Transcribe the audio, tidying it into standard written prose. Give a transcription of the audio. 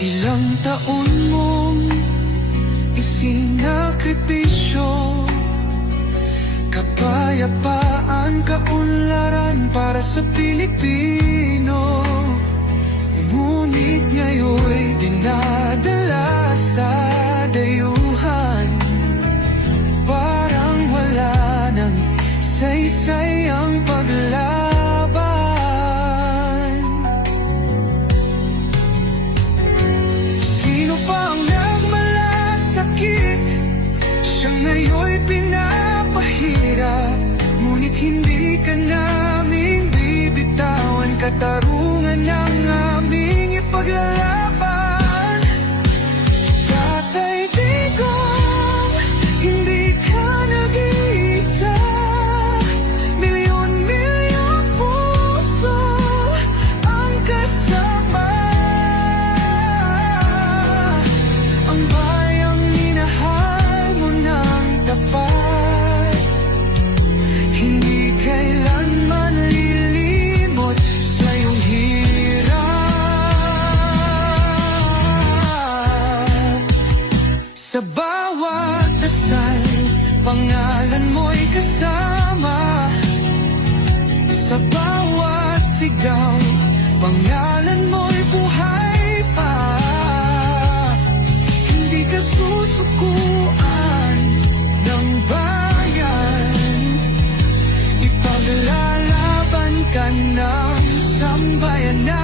Ilang taon mong isinakripisyo, kapayapaan, kaunlaran para sa Pilipino. Ngunit ngayon'y dinadala sa dayuhan, parang wala nang saysay ang paglaban. Sino pa ang nagmalasakit? Siya ngayon'y pinapahirap, ngunit hindi ka naming bibitawan. Katarungan ang aming ipaglalaban. Tatay Digong, hindi ka nag-iisa. Milyon-milyong puso ang kasama. Ang bayang minahal mo ng tapat, hindi kailanman lilimot sa iyong hirap. Sa bawat dasal, pangalan mo'y kasama. Sa bawat sigaw, pangalan mo'y buhay pa. Hindi ka susukuan ng bayan, ipaglalaban ka ng sambayanan.